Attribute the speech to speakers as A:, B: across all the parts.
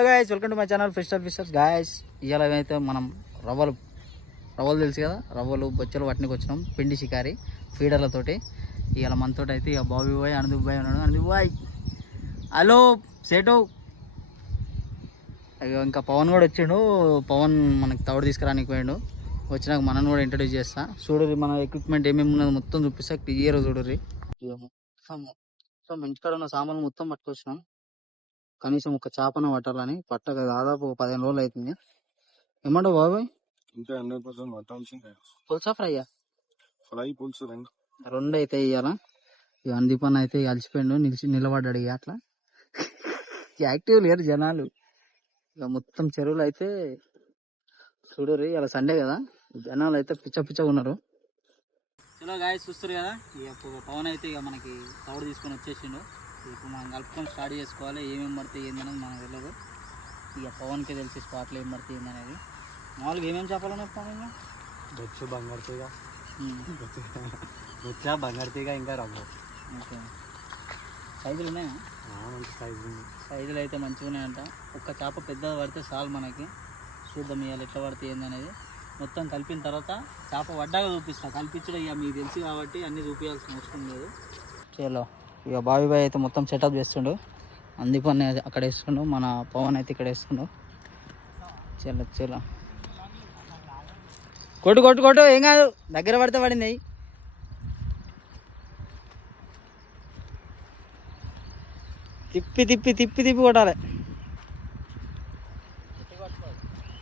A: Hello guys welcome to my channel first of guys ఇవాళ అయితే మనం రవ్వలు రవ్వలు తెలుసు కదా? రవ్వలు బొచ్చలు వాటికి వచ్చినాం పిండి షికారి ఫీడర్లతోటి ఇవాళ మనతో అయితే ఇక బాబీ బాయ్ అనుదీప్ బాయ్ ఉన్నాడు అనుదీప్ బాయ్ హలో సేటు. ఇంకా పవన్ కూడా వచ్చిండు. పవన్ మనకి తవడు తీసుకురానికి పోయిండు. వచ్చినాక మనని కూడా ఇంట్రడ్యూస్ చేస్తా. చూడరి మన ఎక్విప్మెంట్ ఏమేమి ఉన్నది మొత్తం చూపిస్తా. క్లియర్ చూడరి సో మొత్తం మొత్తం ఇంటికాడ ఉన్న సామాన్లు మొత్తం పట్టుకొచ్చినాం. కనీసం ఒక చేపన పట్టాలని పట్టక దాదాపు ఒక పదిహేను రోజులు అవుతుంది. ఏమంటావు బాబాయ్?
B: ఇంకా హండ్రెడ్ పర్సెంట్ పట్టాల్సిందే
A: పులుసా ఫ్రైయా
B: ఫ్రై పులుసు రెండు.
A: రెండు అయితే ఇయ్యాల? ఇక అందీపన్న అయితే ఇక అలసిపోయిండు నిలిచి నిలబడ్డాడు ఇక అట్లా. యాక్టివ్ లేరు జనాలు. ఇక మొత్తం చెరువులు అయితే చూడరు ఇలా సండే కదా. జనాలు అయితే పిచ్చ పిచ్చగా ఉన్నారు. చలో గాయ చూస్తారు కదా? ఇక పవన్ అయితే ఇక మనకి తవుడు తీసుకొని వచ్చేసిండు. ఇప్పుడు మనం కలుపుకొని స్టార్ట్ చేసుకోవాలి. ఏమేమి పడితే ఏందనేది మనకు తెలియదు ఇక పవన్కి తెలిసి స్పాట్లో ఏం పడితే ఏందనేది మామూలుగా ఏమేమి చెప్పాలని పవన్ ఇంకా
B: బొచ్చు బంగారు తీగ. బొచ్చ బంగారు తీగ ఇంకా రవ్వ.
A: ఓకే. సైజులు ఉన్నాయా?
B: మంచి సైజు ఉంది.
A: సైజులు అయితే మంచిగా ఉన్నాయంట. ఒక్క చేప పెద్దది పడితే చాలు మనకి. చూద్దాం ఇవాళ ఎట్లా పడితే ఏందనేది మొత్తం కలిపిన తర్వాత చేప వడ్డాగా చూపిస్తా. కల్పించడం ఇక మీకు తెలుసు కాబట్టి అన్నీ చూపించాల్సిన అవసరం లేదు. చలో. ఇక బావి బాయ్ అయితే మొత్తం సెటప్ చేస్తుండు. అందుకని అక్కడ వేసుకుండు. మన పవన్ అయితే ఇక్కడ వేసుకుండు. చలో చలో కొట్టు కొట్టు కొట్టు. ఏం కాదు. దగ్గర పడితే పడింది. తిప్పి తిప్పి తిప్పి తిప్పి కొట్టాలి.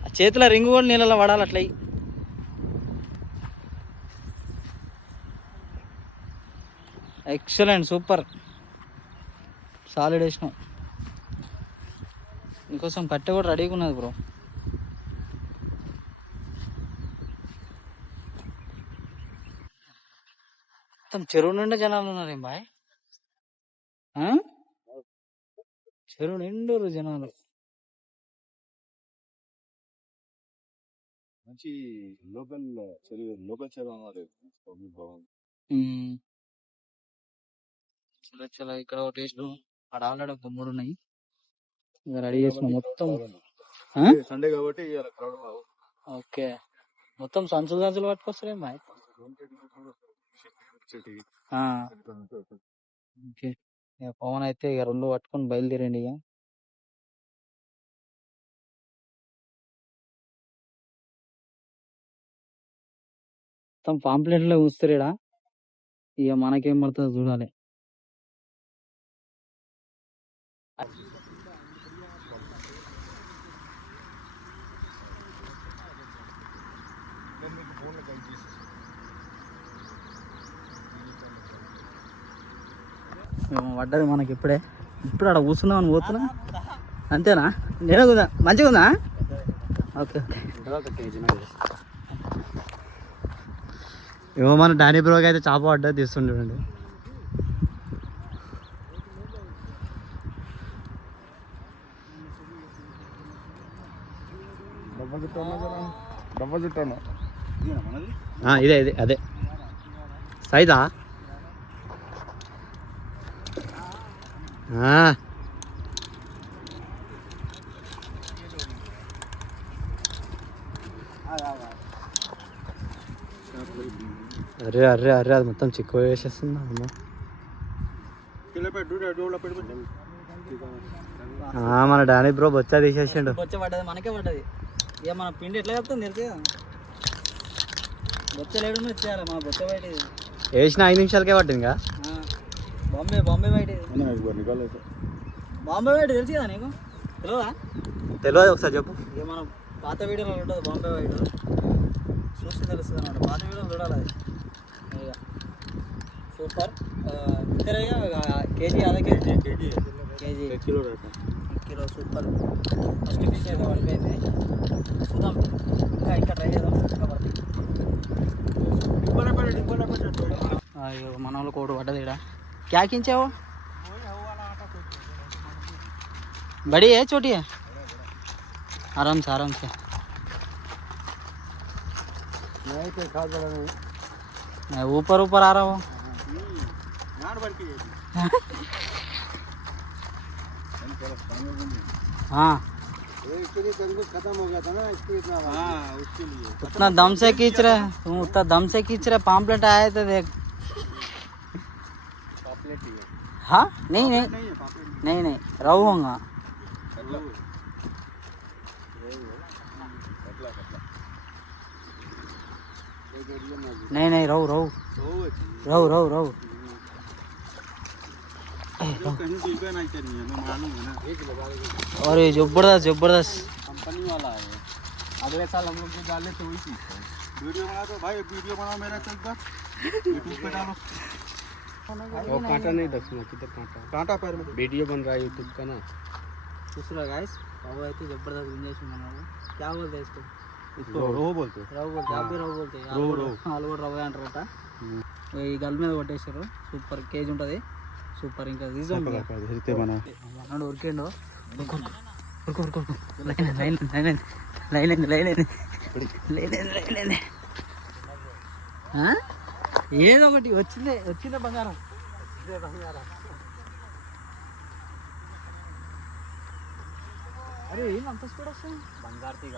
A: ఆ చేతిలో రింగు కూడా నీళ్ళలో పడాలి అట్లయి ఎక్సలెంట్ సూపర్. సాలిడ్ వేసినాం. ఇంకోసం కట్టె కూడా రెడీగా ఉన్నది బ్రో మొత్తం చెరువు నుండే జనాలు ఉన్నారు ఏం బాయ్? చెరువు నిండూరు జనాలు.
B: మంచి లోకల్ చెరువు లోకల్ చెరువు అన్నారు.
A: చలో చలో ఇక్కడ ఒక టేస్ట్ అక్కడ ఆల్రెడీ ఒక మూడు ఉన్నాయి. ఇంకా రెడీ చేసిన మొత్తం?
B: సండే కాబట్టి
A: ఓకే. మొత్తం సంచులు సంచులు పట్టుకొస్తారే ఓకే. ఇక పవన్ అయితే ఇక రెండు పట్టుకొని బయలుదేరండి ఇక. మొత్తం పాంప్లెట్లో చూస్తారు ఈడ ఇక మనకేం పడుతుందో చూడాలి. మేము పడ్డది మనకి ఇప్పుడే. ఇప్పుడు అక్కడ కూర్చుందామని పోతున్నా. అంతేనా? నేను ఉందా మంచిగా ఉందా? Okay okay. ఏమో మన డానీ బ్రోకి అయితే చేప పడ్డా
B: మనది
A: ఇదే ఇదే అదే. సైజా? అరే అరే అరే అది మొత్తం చిక్కువ వేసేస్తుందా అమ్మ. మన డానీ బ్రో బొచ్చా తీసేసిండు. బొచ్చ పడ్డది మనకే పడ్డది. ఇక మన పిండి ఎట్లా చెప్తుంది తెలిసే? బొచ్చ లేడు వచ్చేయాలి మన బొచ్చ బయట వేసిన ఐదు నిమిషాలకే పట్టిందిగా బాంబే బాంబే బయట.
B: నికాల్
A: బాంబే బయట తెలుసు కదా నీకు? తెలియదా తెలియదు ఒకసారి చెప్పు. ఇక మనం పాత వీడియోలో ఉంటుంది బాంబే బయట. చూస్తే తెలుస్తుంది అనమాట పాత వీడియోలో చూడాలి. అది ఇక సూపర్ ఇద్దరు కేజీ అదే KG.
B: KG
A: KG.
B: Kilo
A: kilo super. First fish అయితే పడిపోయింది. చూద్దాం. ఇంకా ఇంకా ట్రై చేద్దాం. ఇంకా పడుతుంది అయ్యో మన వాళ్ళు కోడు పడ్డది ఇక్కడ क्या खींचे वो बड़ी है, छोटी है? आराम से आराम से। मैं ऊपर ऊपर आ रहा हूँ। हाँ।
B: खत्म हो गया था ना इतना
A: उतना दम से खींच रहे तुम उतना दम से खींच रहे पाम्पलेट आए थे, देख।
B: ही
A: नहीं नहीं।
B: नहीं
A: नहीं नहीं रहू होगा।
B: कटला कटला कटला
A: नहीं नहीं रहू रहू। रहू रहू रहू
B: कहीं डूबे नहीं करनी है मैं मालूम है ना। एक लगा
A: अरे ज़बरदस्त ज़बरदस्त।
B: कंपनी वाला है। अगले साल हम लोग जो डाले तो वही चीज़ है। वीडियो बना दो भाई वीडियो बनाओ मेरा चलता यूट्यूब पे डालो। वो कांटा नहीं दक्षिण किधर कांटा कांटा पैर में वीडियो बन रहा है यूट्यूब का ना
A: दूसरा गाइस पाव అయితే జబర్దస్త్ ఎంజాయ్ చేస్తున్నాము क्या बोलते हैं इसको
B: इसको रोह बोलते
A: రవ్వ बोलते आप भी రవ్వ बोलते हैं
B: రవ్వ, రవ్వ.
A: వాళ్ళు కూడా రవ్వ అంటారట ఈ గల్ మీద కొట్టేశారు సూపర్ కేజీ ఉంటుంది సూపర్ ఇంకా తీసాం
B: हिलते बना
A: అన్నాడు ఉరికిండు ఉరుకు ఉరుకు ఉరుకు ఉరుకు లైన్ లైన్ లైన్ లైన్ అయింది లైన్ అయింది లైన్ అయింది లైన్ అయింది ఆ? ఏదో ఒకటి వచ్చిందే వచ్చిందే బంగారం. ఇదే బంగారం. అరే ఏం అంత స్పీడ్ వస్తుంది?
B: బంగారు తీగ.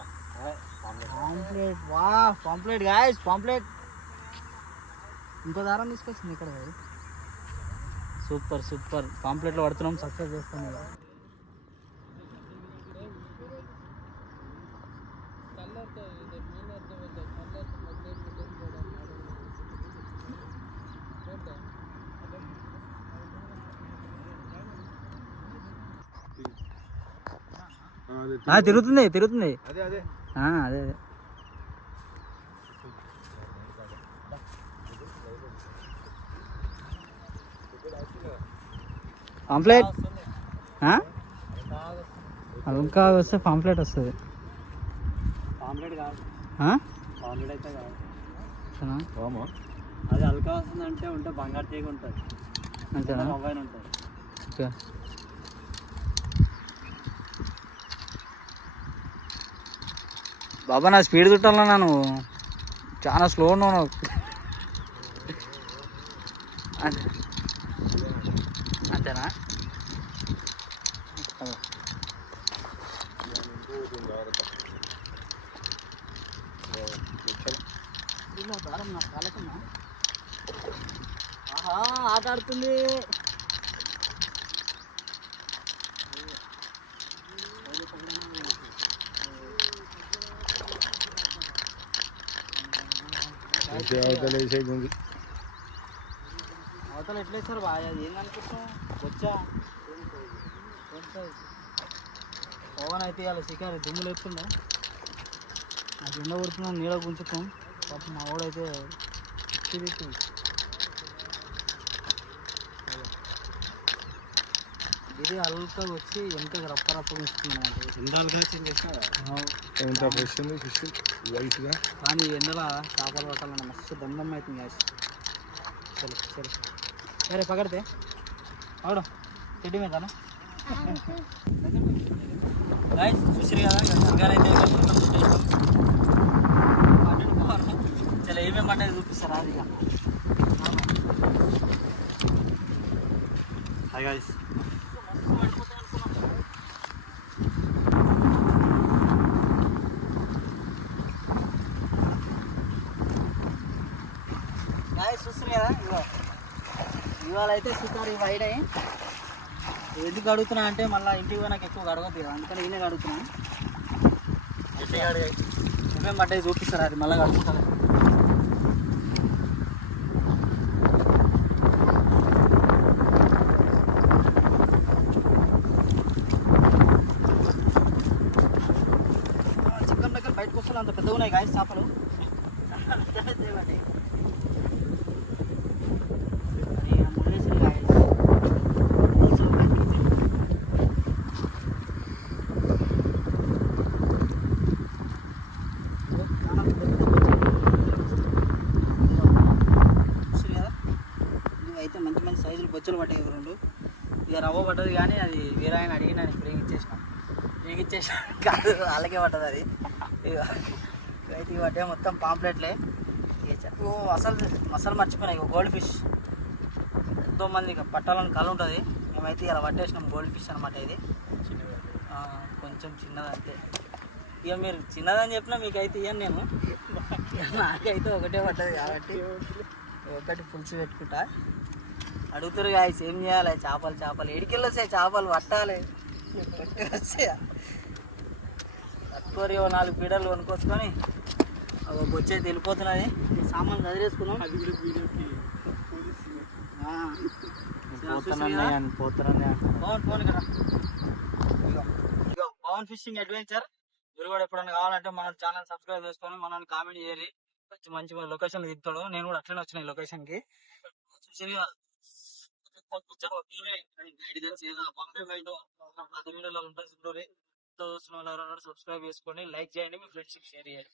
A: పాంప్లెట్. వా పాంప్లెట్ గాయస్ పాంప్లెట్. ఇంకో దారం తీసుకొచ్చింది ఇక్కడ సూపర్ సూపర్. పాంప్లెట్లో పడుతున్నాం సక్సెస్ చేస్తాం. తిరుగుతుంది తిరుగుతుంది.
B: అదే అదే.
A: ఆ, అదే అదే. పాంప్లెట్? అల్కా వస్తే పాంప్లెట్ వస్తుంది.
B: పాంప్లెట్ కాదు.
A: ఆ?
B: పాంప్లెట్ అయితే కాదు.
C: అది అల్కా వస్తుందంటే ఉంటే బంగారు తీగ ఉంటుంది.
A: అంతేనా?
C: మొబైల్ ఉంటుంది.
A: ఓకే. బాబా నా స్పీడ్ చుట్టాలన్నా నువ్వు చాలా స్లో ఉన్నావు నువ్వు. అంతే. అంతేనా? ఆహా ఆట ఆడుతుంది.
B: అయితే అవతల వేసేది ఉంది
A: అవతల ఎట్లేస్తారు బాగా అది ఏందనుకుంటున్నావు వచ్చా పవన్ అయితే ఇవాళ శిఖర్ దుమ్ము లేపుతుండే. నాకు ఎండ కొడుతున్నాం నీడ గుంచుతాం పాపం మా వాడైతే తిరుగుతుంది ఇది అల్కా వచ్చి వెనక రప్ప రప్ప ఇస్తున్నాం
B: ఇందాలుగా ఎంత ఫ్రెష్ ఉంది ఫిష్ వైట్గా
A: కానీ ఎండల చేపలు పట్టాలన్న మస్తు దండం అవుతుంది గ్యాస్ చలో చలో. సరే పకడితే పకడం చెడ్డి మీద గాయస్ చూసిరు కదా శంకర్ అయితే మొత్తం చుట్టేసాం. పన్నెండు పోవాలి. చలో ఏమేమి పడ్డది చూపిస్తారా అది.
C: హాయ్ గాయస్
A: చూస్తారు కదా ఇగో ఇవాళ అయితే సుతారు ఇవి అయినాయి ఎందుకు అడుగుతున్నా అంటే మళ్ళీ ఇంటికి పోయినాక ఎక్కువ అడగద్దు కదా అందుకని ఈయన అడుగుతున్నా నువ్వేం పడ్డాయి చూపిస్తారా? అది మళ్ళీ అడుగుతాను చికెన్ దగ్గర బయటకు వస్తుంది అంత పెద్దగా ఉన్నాయి గాయస్ చేపలు దేవండి. అరే, ఆ ముళ్ళేసారు గాయస్. also బయటికి తీసి- ఇదిగో, చాలా పెద్ద చూసారు కదా ఇవి అయితే మంచి మంచి సైజులు రెండు ఇక రవ్వ పట్టదు కానీ అది వేరే ఆయన అడిగిన ఫ్రీ ఇచ్చేసిన. ఫ్రీగా ఇచ్చేసిన కాదు అలాగే పట్టదు అది. ఇక అయితే ఇవి మొత్తం పాంప్లెట్లే. ఇక ఓ అసలు అసలు మర్చిపోయినా ఇక గోల్డ్ ఫిష్. ఎంతోమంది ఇక పట్టాలని కళ ఉంటుంది. మేమైతే ఇలా పట్టేసినాం గోల్డ్ ఫిష్ అనమాట ఇది. కొంచెం చిన్నది అంతే. ఇక మీరు చిన్నదని చెప్పినా మీకైతే ఇవ్వను నేను. నాకైతే ఒకటే పట్టదు కాబట్టి ఒకటి పులుసు పెట్టుకుంటా. అడుగుతారు గాయస్ ఏం చేయాలి? చేపలు చేపలు. ఎడికెళ్ళి వస్తాయి చేపలు? పట్టాలి. పట్టి వస్తాయా నాలుగు పీడలు కొనుక్కొచ్చుకొని ఒక బొచ్చే వెళ్ళిపోతున్నది. ఈ సామాన్ చదివేసుకున్నాం
B: అది కూడా వీడియోకి
A: పవన్ ఫిషింగ్ అడ్వెంచర్ మీరు కూడా ఎప్పుడైనా కావాలంటే మన ఛానల్ సబ్స్క్రైబ్ చేసుకొని మనల్ని కామెంట్ చేయాలి మంచి మంచి లొకేషన్ దిగుతాడు నేను కూడా అట్లనే వచ్చిన లొకేషన్కి సరిగా వీడియోలో ఉంటుంది చూడండి సబ్స్క్రైబ్ చేసుకోండి లైక్ చేయండి మీ ఫ్రెండ్స్ షేర్ చేయండి.